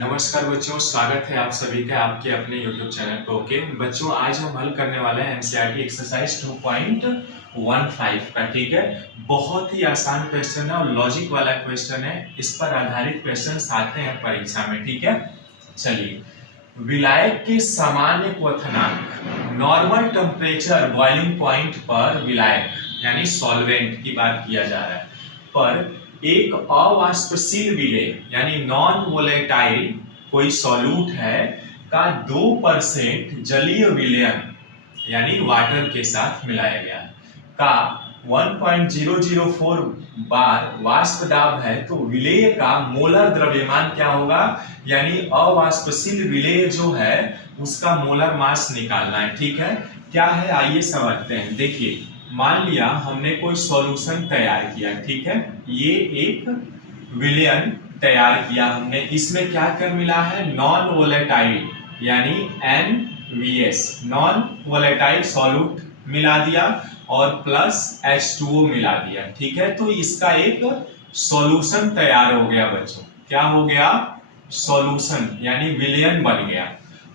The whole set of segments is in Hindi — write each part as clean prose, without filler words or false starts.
नमस्कार बच्चों, स्वागत है आप सभी का आपके अपने YouTube चैनल पे। ओके बच्चों, आज हम हल करने वाले हैं एनसीईआरटी एक्सरसाइज 2.15 का। ठीक है, बहुत ही आसान क्वेश्चन है और लॉजिक वाला क्वेश्चन है। इस पर आधारित क्वेश्चन आते हैं परीक्षा में। ठीक है, चलिए। विलायक के सामान्य क्वथनांक नॉर्मल टेम्परेचर बॉइलिंग पॉइंट पर विलायक यानी सॉल्वेंट की बात किया जा रहा है पर एक अवाष्पशील विलेय यानी नॉन वोलेटाइल कोई सॉल्यूट है का 2% जलीय विलयन यानी वाटर के साथ मिलाया गया का 1.004 बार वाष्प दाब है, तो विलेय का मोलर द्रव्यमान क्या होगा, यानी अवाष्पशील विलेय जो है उसका मोलर मास निकालना है। ठीक है, क्या है आइए समझते हैं। देखिए, मान लिया हमने कोई सॉल्यूशन तैयार किया। ठीक है, ये एक विलयन तैयार किया हमने, इसमें क्या क्या मिला है, नॉन वोलेटाइल यानी NVS नॉन वोलेटाइल सॉल्यूट मिला दिया और प्लस H2O मिला दिया। ठीक है, तो इसका एक सॉल्यूशन तैयार हो गया बच्चों। क्या हो गया, सॉल्यूशन यानी विलयन बन गया।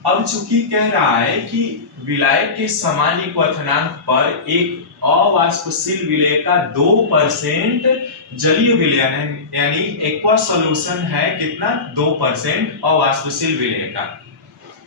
अब चूंकि कह रहा है कि विलायक के सामान्य क्वथनांक पर एक अवाष्पशील विलेय का 2% जलीय विलयन है, यानी एक्वा सॉल्यूशन है कितना, 2% अवाष्पशील विलेय का।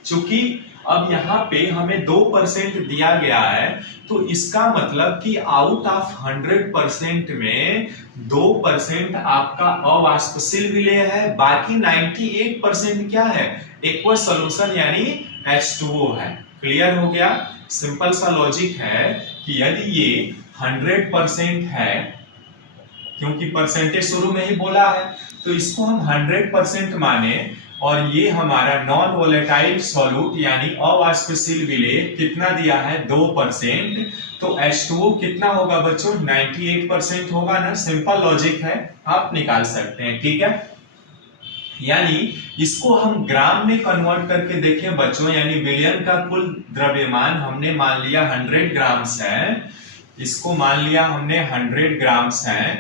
चूंकि अब यहाँ पे हमें 2% दिया गया है, तो इसका मतलब कि आउट ऑफ 100% में 2% आपका अवाष्पशील विलेय है, बाकी 98% क्या है, एक्वा सॉल्यूशन यानी H2O है। क्लियर हो गया, सिंपल सा लॉजिक है कि यदि ये 100% है, क्योंकि परसेंटेज शुरू में ही बोला है, तो इसको हम 100% माने और ये हमारा नॉन वोलेटाइल सॉल्यूट यानी अवाष्पशील विलेय कितना दिया है, 2%, तो H2O कितना होगा बच्चों, 98% होगा ना। सिंपल लॉजिक है, आप निकाल सकते हैं। ठीक है, यानी इसको हम ग्राम में कन्वर्ट करके देखें बच्चों, यानी विलयन का कुल द्रव्यमान हमने मान लिया 100 ग्राम्स है, इसको मान लिया हमने 100 ग्राम्स है,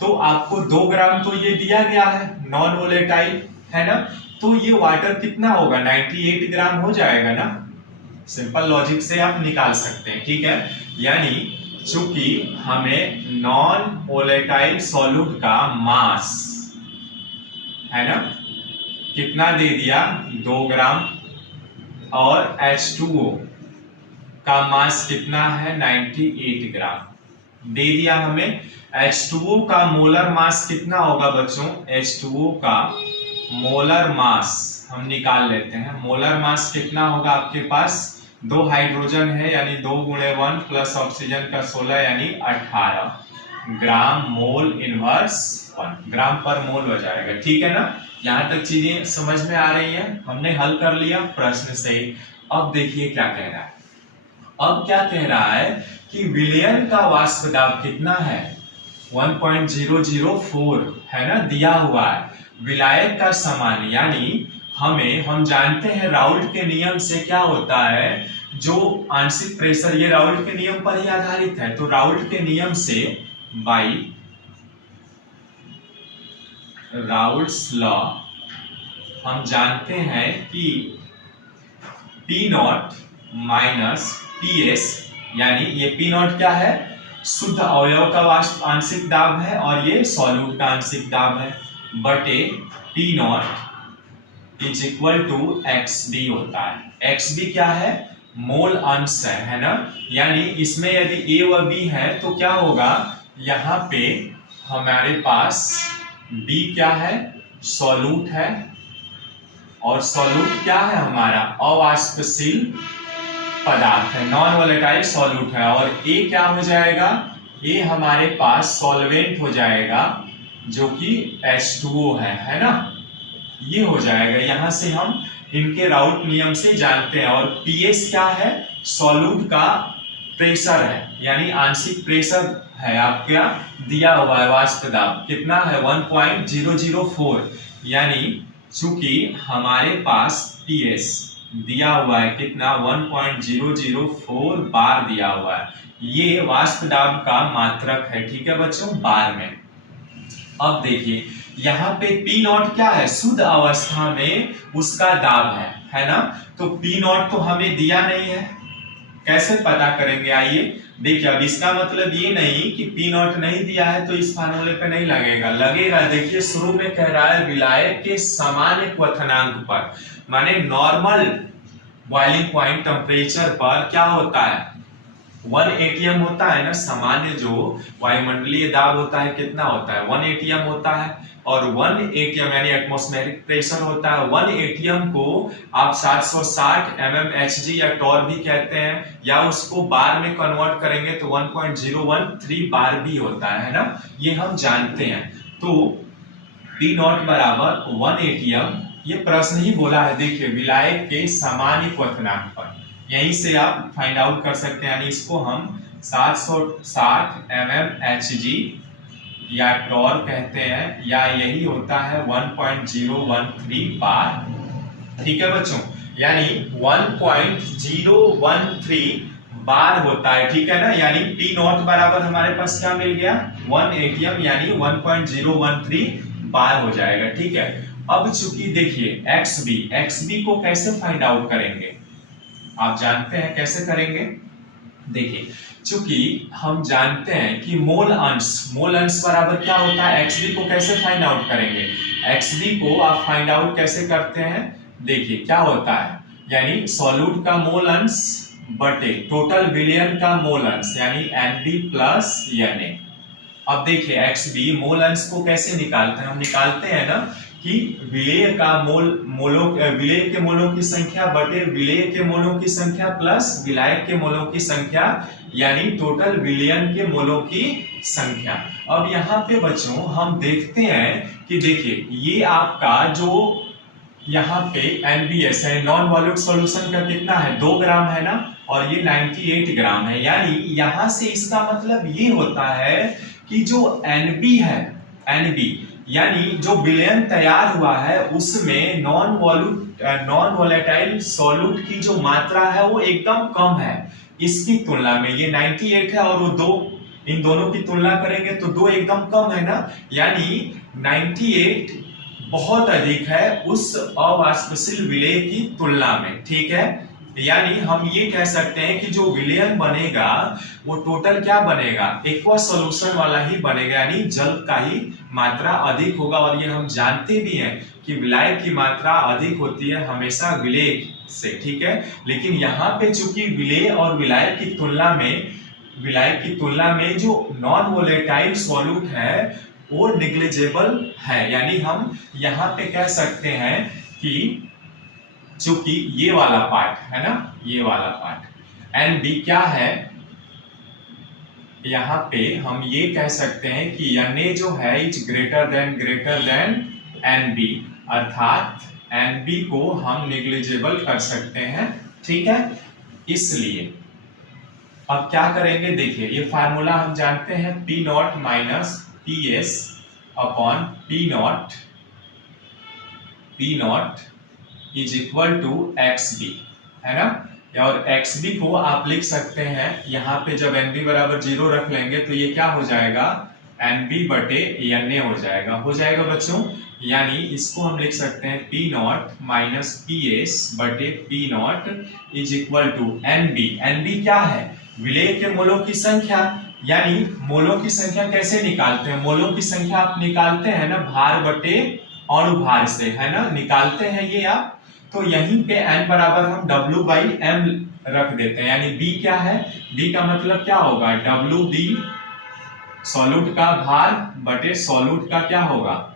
तो आपको 2 ग्राम तो ये दिया गया है नॉन वोलेटाइल है ना, तो ये वाटर कितना होगा, 98 ग्राम हो जाएगा ना। सिंपल लॉजिक से आप निकाल सकते हैं। ठीक है, यानी चूंकि हमें नॉन वोलेटाइल सॉल्यूट का मास है ना कितना दे दिया, 2 ग्राम, और H2O का मास कितना है, 98 ग्राम दे दिया हमें। H2O का मोलर मास कितना होगा बच्चों, H2O का मोलर मास हम निकाल लेते हैं। मोलर मास कितना होगा, आपके पास 2 हाइड्रोजन है यानी 2 गुणे 1 प्लस ऑक्सीजन का 16 यानी 18 ग्राम मोल इनवर्स 1 ग्राम पर मोल हो जाएगा। ठीक है ना, यहां तक चीजें समझ में आ रही हैं, हमने हल कर लिया प्रश्न से। अब देखिए क्या कह रहा है, अब क्या कह रहा है कि विलयन का वाष्प दाब कितना है, 1.004 है ना, दिया हुआ है। विलायक का सामान्य यानी हम जानते हैं राउल्ट के नियम से क्या होता है, जो आंशिक प्रेशर, ये राउल्ट के नियम पर ही आधारित है, तो राउल्ट के नियम से बाई राउल्ट्स लॉ हम जानते हैं कि P नॉट माइनस PS, यानी ये P नॉट क्या है, शुद्ध अवयव का वाष्प आंशिक दाब है और ये सॉल्यूट का आंशिक दाब है, बटे P not is equal to XB होता है। XB क्या है, मोल अंश है ना, यानी इसमें यदि A व B है तो क्या होगा, यहाँ पे हमारे पास B क्या है, सॉल्यूट है, और सॉल्यूट क्या है हमारा, अवाष्पशील पदार्थ है, नॉन वोलेटाइल सॉल्यूट है, और A क्या हो जाएगा, A हमारे पास सॉल्वेंट हो जाएगा जो कि H2O है ना, ये हो जाएगा। यहां से हम इनके राउल्ट नियम से जानते हैं। और PS क्या है, सॉल्यूट का प्रेशर है, यानी आंशिक प्रेशर है आपका दिया हुआ है, वाष्प दाब कितना है, 1.004, यानी चूंकि हमारे पास PS दिया हुआ है कितना, 1.004 बार दिया हुआ है, ये वाष्प दाब का मात्रक है। ठीक है बच्चों, बार में। अब देखिए यहाँ पे पी नॉट क्या है, शुद्ध अवस्था में उसका दाब है ना। तो पी नॉट तो हमें दिया नहीं है, कैसे पता करेंगे, आइए देखिए। अब इसका मतलब ये नहीं कि पी नॉट नहीं दिया है तो इस फार्मूले पे नहीं लगेगा, लगेगा। देखिए शुरू में कह रहा है विलायक के सामान्य क्वथनांक पर, माने नॉर्मल बॉइलिंग पॉइंट टेम्परेचर पर क्या होता है, 1 atm होता है ना। सामान्य जो वायुमंडलीय दाब होता है कितना होता है, 1 atm होता है। और 1 atm यानी एटमॉस्फेरिक प्रेशर होता है। 1 atm को आप 760 mmHg या टॉर भी कहते हैं, या उसको बार में कन्वर्ट करेंगे तो 1.013 बार भी होता है ना, ये हम जानते हैं। तो P नॉट बराबर 1 atm, ये प्रश्न ही बोला है। देखिए विलायक के सामान्य क्वथनांक पर, यहीं से आप फाइंड आउट कर सकते हैं। यानी इसको हम 760 mmHg या टॉर कहते हैं, या यही होता है 1.013 बार। ठीक है बच्चों, यानी 1.013 बार होता है, ठीक है ना। यानी P नॉट बराबर हमारे पास क्या मिल गया, 1 atm यानी 1.013 बार हो जाएगा, ठीक है। अब चूंकि देखिए XB को कैसे फाइंड आउट करेंगे, आप जानते हैं कैसे करेंगे। देखिए चूंकि हम जानते हैं कि मोल अंश बराबर क्या होता है, XB को कैसे फाइंड आउट करेंगे, XB को आप फाइंड आउट कैसे करते हैं, देखिए क्या होता है, यानी सॉल्यूट का मोल अंश बटे टोटल विलयन का मोल अंश, यानी NB प्लस Na। अब देखिए XB मोल अंश को कैसे निकालते हैं, हम निकालते हैं ना कि विलेय के मोलों की संख्या बटे विलेय के मोलों की संख्या प्लस विलायक के मोलों की संख्या, यानी टोटल विलयन के मोलों की संख्या। अब यहाँ पे बच्चों हम देखते हैं कि देखिए ये आपका जो यहाँ पे NBS है, नॉन वॉल्यूट सॉल्यूशन का कितना है, 2 ग्राम है ना, और ये 98 ग्राम है। यानी यहां से इसका मतलब ये होता है कि जो NB है, NB यानी जो विलयन तैयार हुआ है उसमें नॉन वॉलेटाइल सॉल्यूट की जो मात्रा है वो एकदम कम है इसकी तुलना में। ये 98 है और वो 2, इन दोनों की तुलना करेंगे तो 2 एकदम कम है ना, यानी 98 बहुत अधिक है उस अवाष्पशील विलेय की तुलना में, ठीक है। यानी हम ये कह सकते हैं कि जो विलयन बनेगा वो टोटल क्या बनेगा, एक्वा सॉल्यूशन वाला ही बनेगा, यानी जल का ही मात्रा अधिक होगा। और ये हम जानते भी हैं कि विलायक की मात्रा अधिक होती है हमेशा विलेय से, ठीक है। लेकिन यहाँ पे चूंकि विलेय और विलायक की तुलना में जो नॉन वोलेटाइल सॉल्यूट है वो निग्लिजिबल है, यानी हम यहाँ पे कह सकते हैं कि चूंकि ये वाला पार्ट है ना, ये वाला पार्ट NB क्या है, यहाँ पे हम ये कह सकते हैं कि Na जो है इज ग्रेटर देन NB, अर्थात NB को हम निग्लिजिबल कर सकते हैं, ठीक है। इसलिए अब क्या करेंगे, देखिए ये फार्मूला हम जानते हैं, P not minus PS upon P not is equal to XB, है ना। और XB को आप लिख सकते हैं, यहाँ पे जब NB बराबर 0 रख लेंगे तो ये क्या हो जाएगा, NB बटे Na हो जाएगा बच्चों। यानी इसको हम लिख सकते हैं P नॉट माइनस PS बटे P not is equal to NB क्या है, विलेय के मोलों की संख्या। यानी मोलों की संख्या कैसे निकालते हैं, मोलों की संख्या आप निकालते हैं ना भार बटे अणुभार से, है ना, निकालते हैं ये आप। तो यहीं पे n बराबर हम W/m रख देते हैं, यानी B क्या है, B का मतलब क्या होगा, WB सॉल्यूट का भार बटे सॉल्यूट का क्या होगा,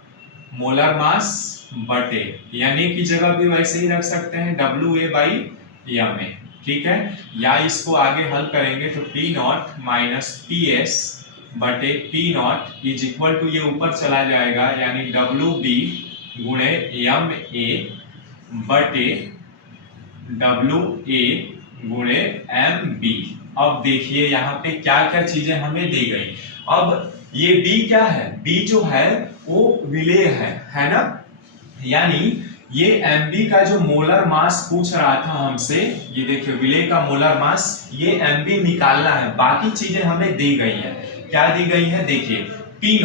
मोलर मास बटे, यानी की जगह भी वैसे ही रख सकते हैं WA/ma, ठीक है। या इसको आगे हल करेंगे तो P नॉट माइनस PS बटे P not is equal to, ये ऊपर चला जाएगा, यानी WB गुणे MA बटे WA गुणे MB। अब देखिए यहाँ पे क्या क्या चीजें हमें दी गई। अब ये B क्या है, B जो है वो विलेय है ना, यानी ये MB का जो मोलर मास पूछ रहा था हमसे, ये देखिए विलेय का मोलर मास, ये MB निकालना है, बाकी चीजें हमें दी गई है। क्या दी गई है, देखिए P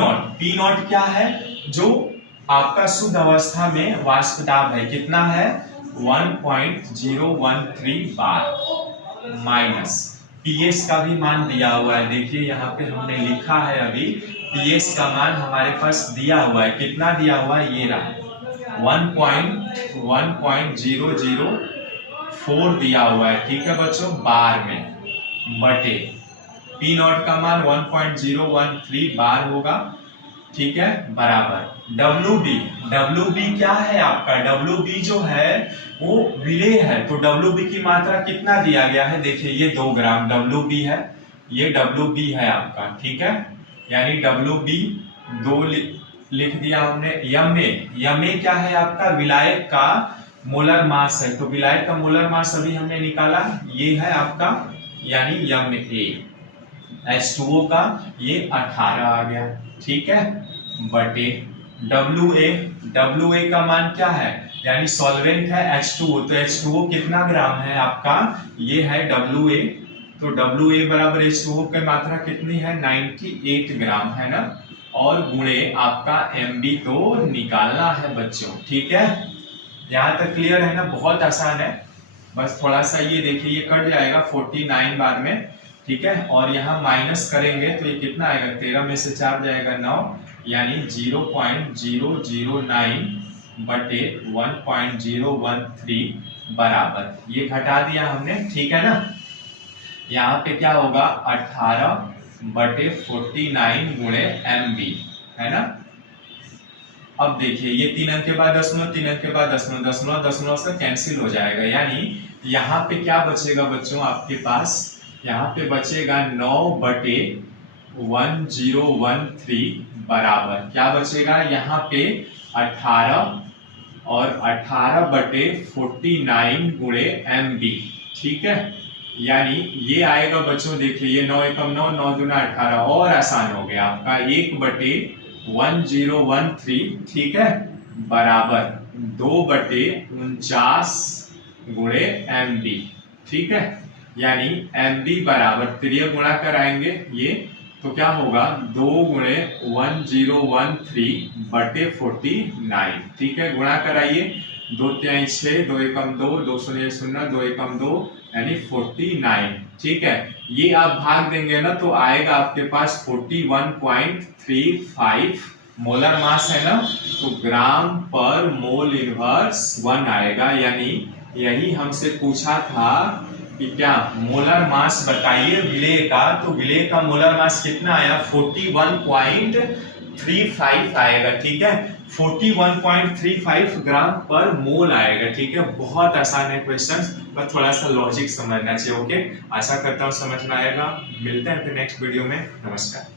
नॉट क्या है, जो आपका शुद्ध अवस्था में वाष्प दाब है कितना है 1.013 बार माइनस पीएस का भी मान दिया हुआ है। देखिए यहाँ पे हमने लिखा है अभी पीएस का मान हमारे पास दिया हुआ है, कितना दिया हुआ है ये रहा 1.004 दिया हुआ है। ठीक है बच्चों, बार में बटे पी नॉट का मान 1.013 बार होगा। ठीक है, बराबर WB क्या है आपका WB जो है वो विलेय है, तो WB की मात्रा कितना दिया गया है, देखिए ये 2 ग्राम WB है, ये WB है आपका। ठीक है, यानी WB 2 लिख दिया हमने। यमे क्या है आपका विलायक का मोलर मास है, तो विलायक का मोलर मास अभी हमने निकाला, ये है आपका यानी यमे H2O का ये 18 आ गया। ठीक है, बटे WA का मान क्या है, यानी सॉल्वेंट है H2O, तो H2O कितना ग्राम है आपका, ये है WA, तो WA बराबर H2O की मात्रा कितनी है 98 ग्राम है ना, और गुणे आपका MB तो निकालना है बच्चों। ठीक है, यहाँ तक क्लियर है ना, बहुत आसान है, बस थोड़ा सा ये देखिए ये कट जाएगा 49 बार में। ठीक है, और यहाँ माइनस करेंगे तो ये कितना आएगा 13 में से 4 जाएगा 9, यानी 0.009 बटे 1.013 बराबर ये घटा दिया हमने। ठीक है ना, यहाँ पे क्या होगा 18 बटे 49 गुणे MB है ना। अब देखिए ये 3 अंक के बाद दशमलव, 3 अंक के बाद दशमलव, दशमलव से कैंसिल हो जाएगा, यानी यहाँ पे क्या बचेगा बच्चों आपके पास, यहाँ पे बचेगा 9 बटे 1013 बराबर क्या बचेगा यहाँ पे 18 और 18 बटे 49 गुणे MB। ठीक है, यानी ये आएगा बच्चों, देखिए ये 9 एकम 9, 9 दूना 18, और आसान हो गया आपका 1 बटे 1013। ठीक है, बराबर 2 बटे 49 गुणे MB। ठीक है, यानी MB बराबर त्रिय गुणा कराएंगे ये तो क्या होगा 2 गुणे 1013 बटे 49। ठीक है, गुणा कराइए, 2 तिहाई 6, 2 एकम 2, 2 शून्य 0, 2 एकम 2 यानी 49। ठीक है, ये आप भाग देंगे ना तो आएगा आपके पास 41.35 मोलर मास है ना, तो ग्राम पर मोल इनवर्स 1 आएगा। यानी यही हमसे पूछा था कि क्या मोलर मास बताइए विलेय का, तो विलेय का मोलर मास कितना आया 41.35 आएगा। ठीक है, 41.35 ग्राम पर मोल आएगा। ठीक है, बहुत आसान है क्वेश्चन, बस थोड़ा सा लॉजिक समझना चाहिए। ओके, आशा करता हूँ समझ में आएगा। मिलते हैं फिर नेक्स्ट वीडियो में, नमस्कार।